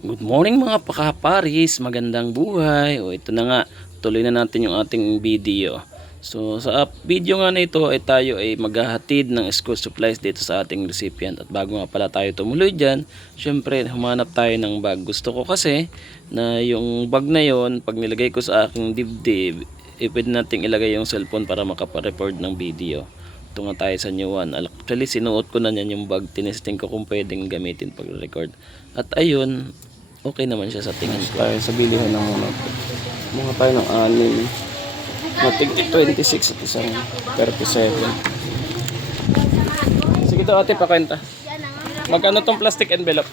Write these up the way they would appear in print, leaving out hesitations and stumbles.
Good morning mga pakaparis, magandang buhay. O ito na nga, tuloy na natin yung ating video. So sa video nga na ito ay tayo ay maghahatid ng school supplies dito sa ating recipient. At bago nga pala tayo tumuloy dyan, syempre humanap tayo ng bag. Gusto ko kasi na yung bag na yon, pag nilagay ko sa aking dibdib, pwede nating ilagay yung cellphone para makaparecord ng video. Ito nga tayo sa new one. Actually sinuot ko na yan yung bag, tinesting ko kung pwedeng gamitin pag record. At ayun, okay naman siya sa tingin ko. Tayo sa bilihan ng muna. Mga tayo ng anim. Matig 26 at isang 37. Sige to ate, pakwenta. Magkano tong plastic envelope?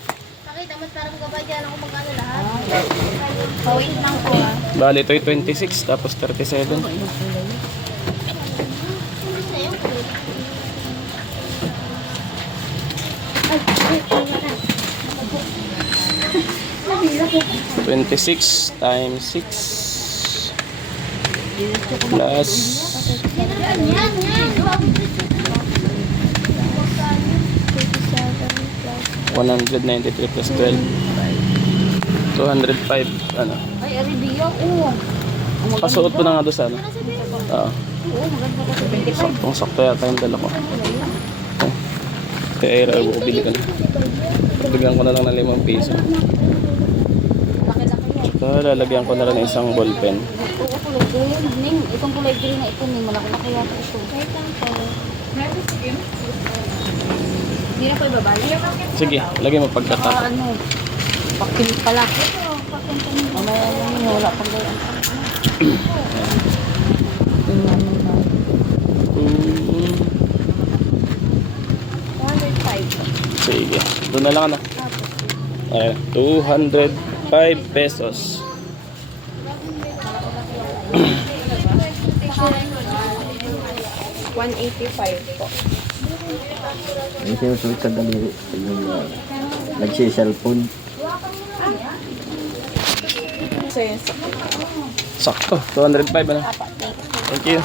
Pakita mo parang gabay dyan ako magkano lahat. Wait lang po Bali ito 26 tapos 37. Ay, 26 times 6 plus 193 plus 12 205 ano. Ay, Arabia, oo. Pasuot ko na nga doon sa ano. Oo. Oo, maganda kasi 25. Saktong sakto yata yung dala ko. Kaya era ko bili ka na. Bigyan ko na lang ng 5 piso. Laki-laki yan. So lalagyan ko na lang ng isang ballpen. Oo, kulay green. Ning, itong kulay green na ito, Ning, malaki-laki yata ito. Wait lang po. Hindi na po ibabali? Sige, lagyan mo pagkatap. Ano, pakin pala. Pakin pa nyo. Mamaya naman, wala pang gayaan. Sige, doon na lang ano. 205 pesos. 185 po. Ay, sinusunod sa daliri. Yung nagsi-cellphone. Sakto, 205 ano. Thank you.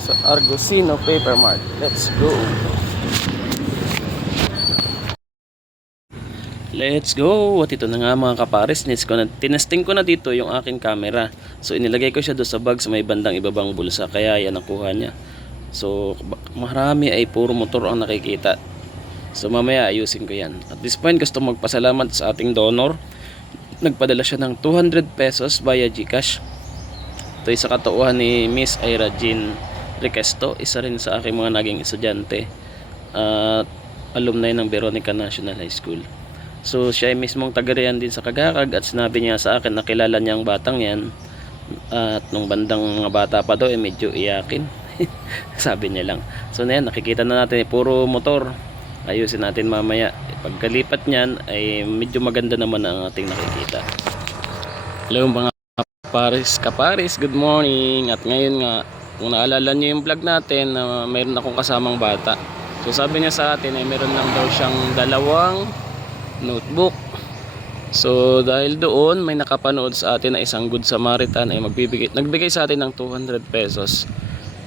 Sa Argosino Paper Mart. Let's go. Let's go. At ito na nga mga kapares, tinesting ko na dito yung aking camera. So inilagay ko siya doon sa bag sa may bandang ibabang bulsa, kaya yan nakuha niya. So marami ay puro motor ang nakikita. So mamaya ayusin ko yan. At this point gusto magpasalamat sa ating donor. Nagpadala siya ng 200 pesos via GCash. Ito ay sa katauhan ni Miss Ira Jean Requesto, isa rin sa aking mga naging estudyante at alumni ng Veronica National High School. So siya ay mismong taga-riyan din sa Kagakag at sinabi niya sa akin na kilala niya ang batang yan at nung bandang mga bata pa daw ay medyo iyakin. Sabi niya lang. So na yan, nakikita na natin puro motor. Ayusin natin mamaya. Pagkalipat niyan ay medyo maganda naman ang ating nakikita. Hello mga kaparis, good morning. At ngayon nga, kung naalala niyo yung vlog natin na mayroon akong kasamang bata. So sabi niya sa atin ay meron lang daw siyang 2 notebook. So dahil doon may nakapanood sa atin na isang Good Samaritan ay nagbigay sa atin ng 200 pesos.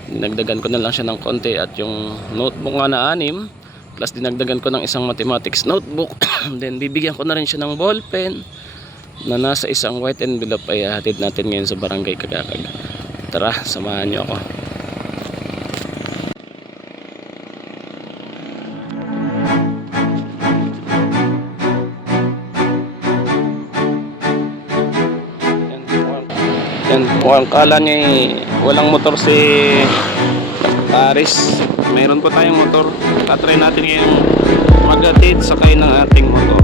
Dinagdagan ko na lang siya ng konti at yung notebook nga na 6 plus dinagdagan ko ng isang mathematics notebook. Then bibigyan ko na rin siya ng ballpen na nasa isang white envelope ay hatid natin ngayon sa barangay Kagakag. Tara, samahan niyo ako. Yan, mukhang kala niya walang motor si Paris. Mayroon po tayong motor. Tatry natin yung maghatid sakay ng ating motor.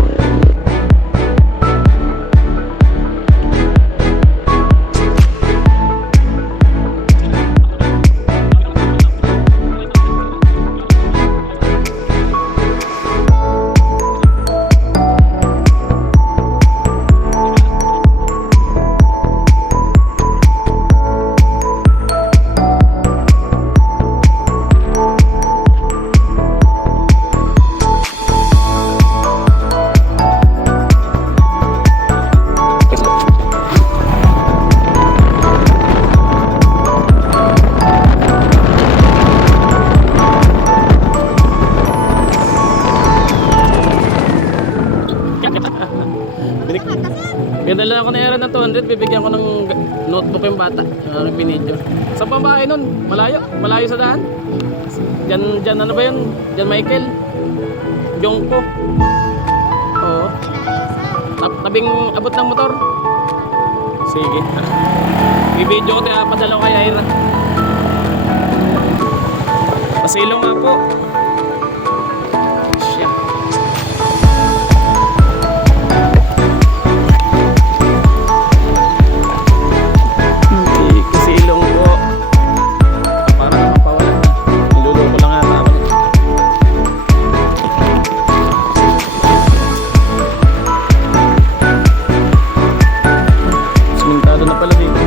Kaya dala ako na Aaron ng 200, bibigyan ko ng notebook yung bata. Yung aking binidyo. Sa pambahay nun? Malayo? Malayo sa daan? Diyan ano ba yun? Diyan Michael? Jongko? Oo. Tabing abot ng motor? Sige. Bibidyo ko tayo padala ko kay Aaron. Pasilong nga po. Siya. Pasilong po. Para naman pawala na. Niluloko lang ata ako. Simintado na pala dito.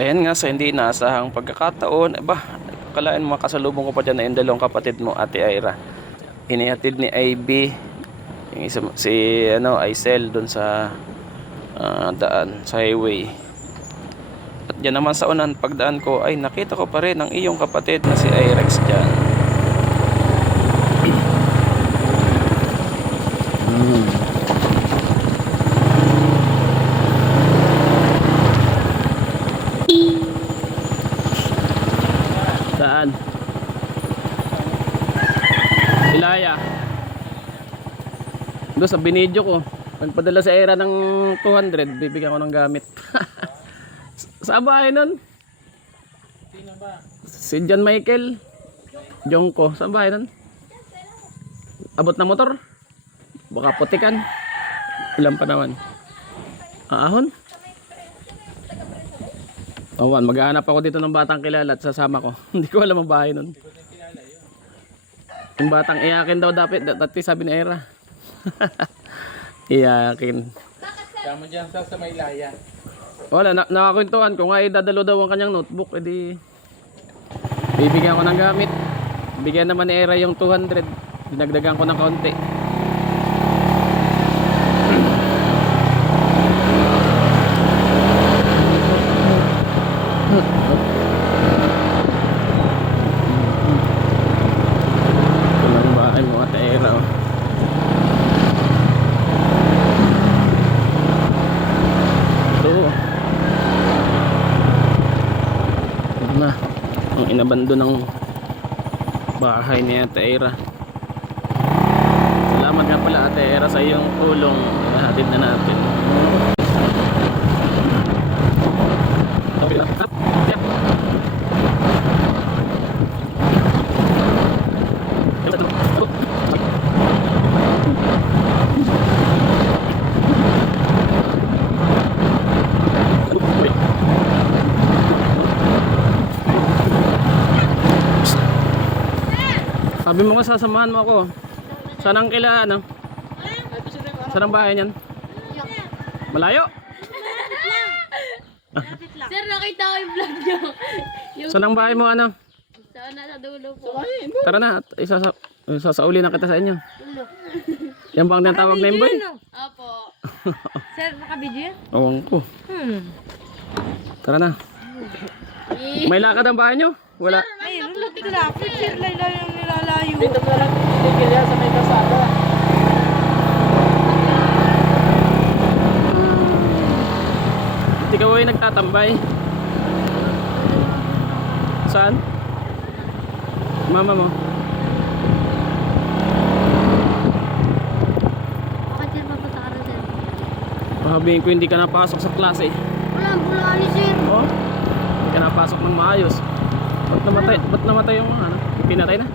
Ayan nga, sa hindi inaasahang pagkakataon, kalain mo makasalubong ko pa dyan na yung dalawang kapatid mo, Ate Ira. Inihatid ni IB, yung isa, si Aisel doon sa daan, sa highway. At dyan naman sa unan, pagdaan ko, ay nakita ko pa rin ang iyong kapatid na si Irex dyan. Saan? Ilaya. Doon sa binidyo ko. Nagpadala sa Era ng 200, bibigyan ko ng gamit. Saan bahay nun? Sino ba? Si John Michael Jongko. Saan bahay nun? Abot na motor? Baka putikan. Ilang pa naman? Ahon? Awan, maghahanap ako dito ng batang kilala at sasama ko. Hindi ko alam ang bahay nun. Yung batang iyakin daw dapat, dati sabi ni Era. Iyakin. Kamo dyan sa Maylaya. Wala, nakakwentuhan ko nga idadalo daw ang kanyang notebook. Edi bibigyan ko ng gamit. Bigyan naman ni Era yung 200. Dinagdagan ko ng kaunti. Inabando ng bahay ni Ate Ira. Salamat nga pala Ate Ira sa iyong tulong. Nahatid na natin. Sabi mo nga sasamahan mo ako. Saan ang kila ano? Saan ang bahay niyan? Malayo? Sir, nakita ko yung vlog nyo. Saan ang bahay mo ano? Saan nasa dulo po? Tara na, isasauli na kita sa inyo. Yan bang tinatawag na Imboy? Opo. Sir, naka-video yan? Awang ko. Tara na. May lakad ang bahay nyo? Wala. Ay, lulapit lapit. Sir, laylayo yung nilalayo. Dito ka lang titigil yan sa may kasada. Ikaw ay nagtatambay. Saan? Mama mo. Bakit sir, papatakaran sir? Sabihin ko hindi ka napasok sa klase. Wala, bulani sir. Oh, hindi ka napasok ng maayos. Ba't namatay yung ano? Pinatay na?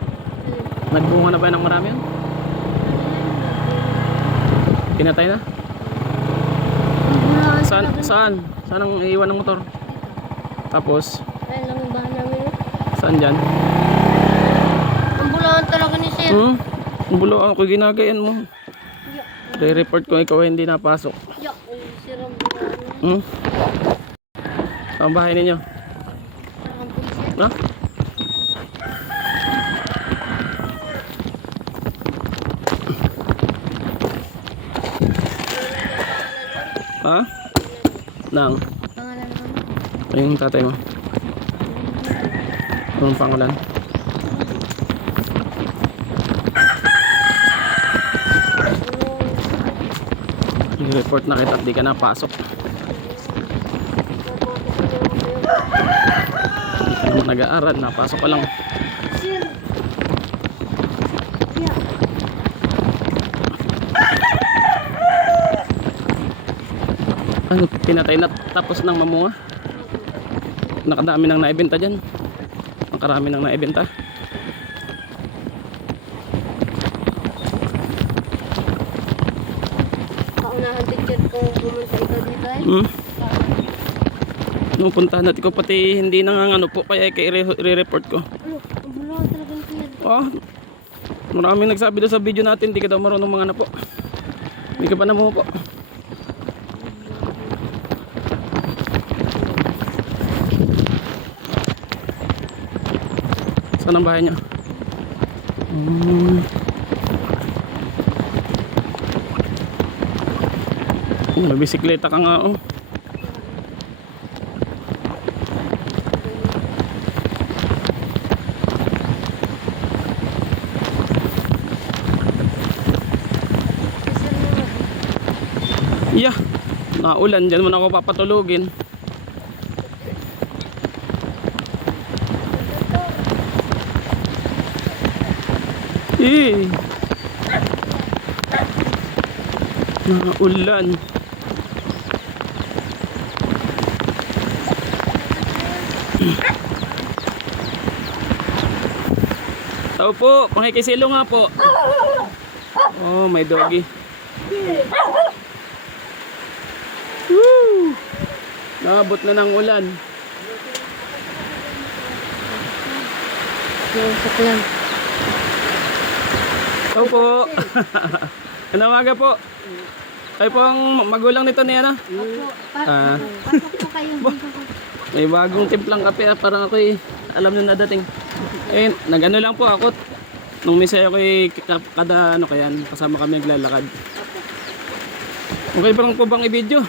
Nagbunga na ba ng marami yun? Pinatay na? Bulani. Saan? Saan ang iiwan ng motor? Tapos, Ayun lang yung bahan namin. saan dyan? Ang bulahan talaga ni sir. Ang bulo ako ginagayan mo. Re-report ko ikaw ay hindi napasok. Yak, sir ang bulahan. Saan bahay ninyo? Ang pulis sir. Ha? Ha? Nang? Pangalan naman. Yung tatay mo? Anong pangalan? I-report na kita at di ka napasok. Hindi ka naman nag-aaral, napasok ka lang. Ano, pinatay na tapos ng mamunga. Nakadami nang naibenta dyan. Nakarami nang naibenta. Kaunahan teacher kung pumunta ikaw dito eh. Nung puntahan natin ko pati hindi nang ano po kaya i-report ko. Ano, wala talagang kaya. Oh, maraming nagsabi doon sa video natin hindi ka daw marunong mga ano po. Hindi ka pa namuha po. Saan ang bahay niya? May bisikleta ka nga oh. Yeah, naulan dyan mo na ako papatulugin. Naulan. Tao po, pakikisilo nga po. Oh, may doggy. Woo! Naabot na ng ulan. Yung saklan. Tao po. Namaga po. Kayo po ang magulang nito niya na. Opo, Ah. pasok po kayo. May bagong timplang kape parang ako alam nyo na dating. Eh, nagano lang po ako. Nung misa ako kada ano kaya kasama kami naglalakad. Okay pa lang po bang i-video?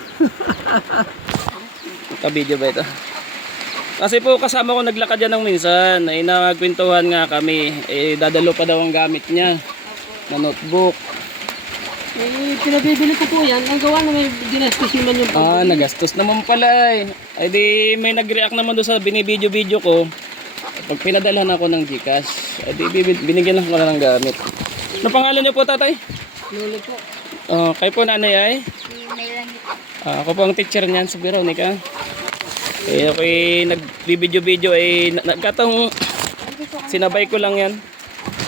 Ka-video ba ito? Kasi po kasama ko naglakad yan ng minsan. Ay nagkwentuhan nga kami. Eh dadalo pa daw ang gamit niya. Na notebook. Eh, pinabibili ko po yan. Ang gawa na may ginastos naman yung Ah, nagastos naman pala eh. Ay di may nag-react naman doon sa binibideo-video ko. Pag pinadalhan ako ng Gcash, ay di binigyan lang ko na ng gamit. Ano pangalan niyo po, tatay? Lolo po. Kayo po nanay ay? Si Melanie po. Ako po ang teacher niyan sa Veronica. Eh ako nagbibideo-video ay nagkataong sinabay ko lang yan.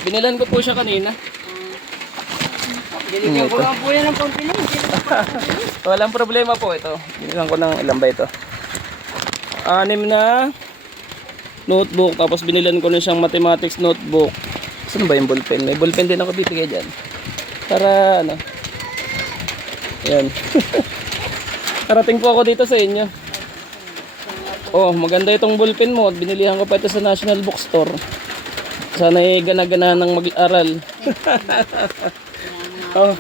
Binilan ko po siya kanina. Binigyan ko lang po yan ng pambili. Walang problema po ito. Binilan ko ng ilan ba ito? 6 na notebook. Tapos binilan ko na siyang mathematics notebook. Saan ba yung ballpen? May ballpen din ako bibigay dyan. Para ano. Ayan. Karating po ako dito sa inyo. Oh, maganda itong ballpen mo. Binilihan ko pa ito sa National Bookstore. Sana gana-ganahan ng mag-aral. Oh,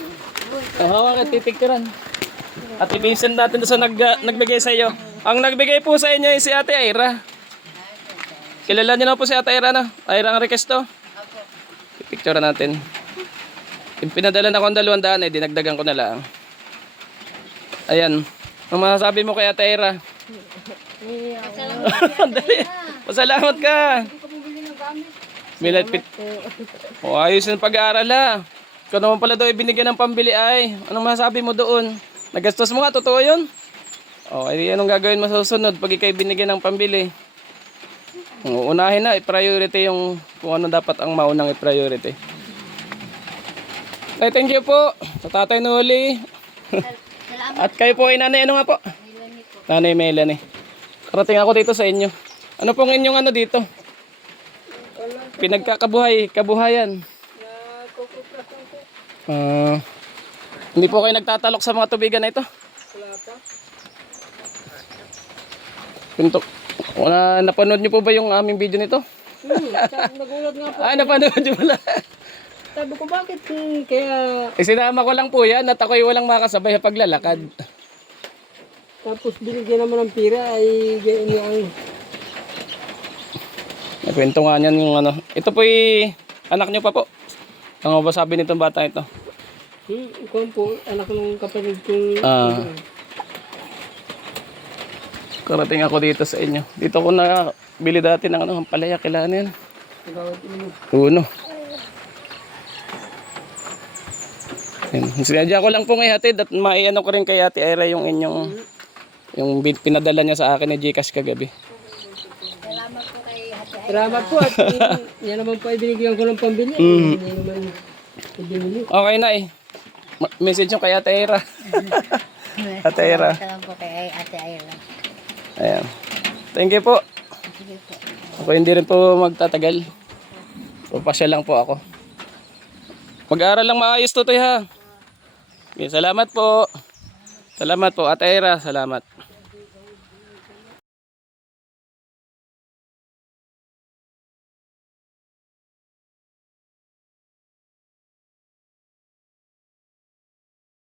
hawak at titiktiran. At i-send natin sa nagbigay sa iyo. Ang nagbigay po sa inyo ay si Ate Aira. Kilala niyo na po si Ate Aira na? Aira ang request to? Picture natin. Pinadala na ko ang 200 eh, dinagdagan ko na lang. Ayan. Ang masasabi mo kay Ate Aira? Pasalamat ka. Milat pit. Oh, ayos yung pag-aaral ha. Ikaw naman pala daw binigyan ng pambili ay. Anong masasabi mo doon? Nagastos mo nga, totoo yun? O, ay anong gagawin mo sa susunod pag ikay binigyan ng pambili? Unahin na, i-priority yung kung ano dapat ang maunang i-priority. Ay, thank you po sa Tatay Noli. At kayo po ay nanay, ano nga po? Melanie po. Nanay Melanie. Karating ako dito sa inyo. Ano pong inyong ano dito? Kabuhayan. Hindi po kayo nagtatalok sa mga tubigan na ito? Pinto. Napanood niyo po ba yung aming video nito? Nagulat nga po. Napanood niyo pala. Sabi ko bakit kaya Sinama ko lang po yan at ako'y walang makasabay sa paglalakad. tapos binigyan naman ng pira ay ganyan yung Nakwento nga niyan yung ano. Ito po'y anak niyo pa po. Ang ba sabi nitong bata ito? Ikaw po, anak ng kapatid kong... Karating ako dito sa inyo. Dito ko na bili dati ng ano, palaya, kailangan yan. Uno. Sinadya ko lang pong ihatid at maiano ko rin kay Ate Ira yung inyong pinadala niya sa akin ni Gcash kagabi. Salamat po at yan naman po ibinigyan ko ng pambili. Hindi naman ibinili. Okay na eh. Message nyo kay Ate Ira. Ate Ira. Salamat po kay Ate Ira. Ayan. Thank you po. Ako hindi rin po magtatagal. Papasya lang po ako. Mag-aaral lang maayos, Tutoy ha. Okay, salamat po. Salamat po, Ate Ira. Salamat.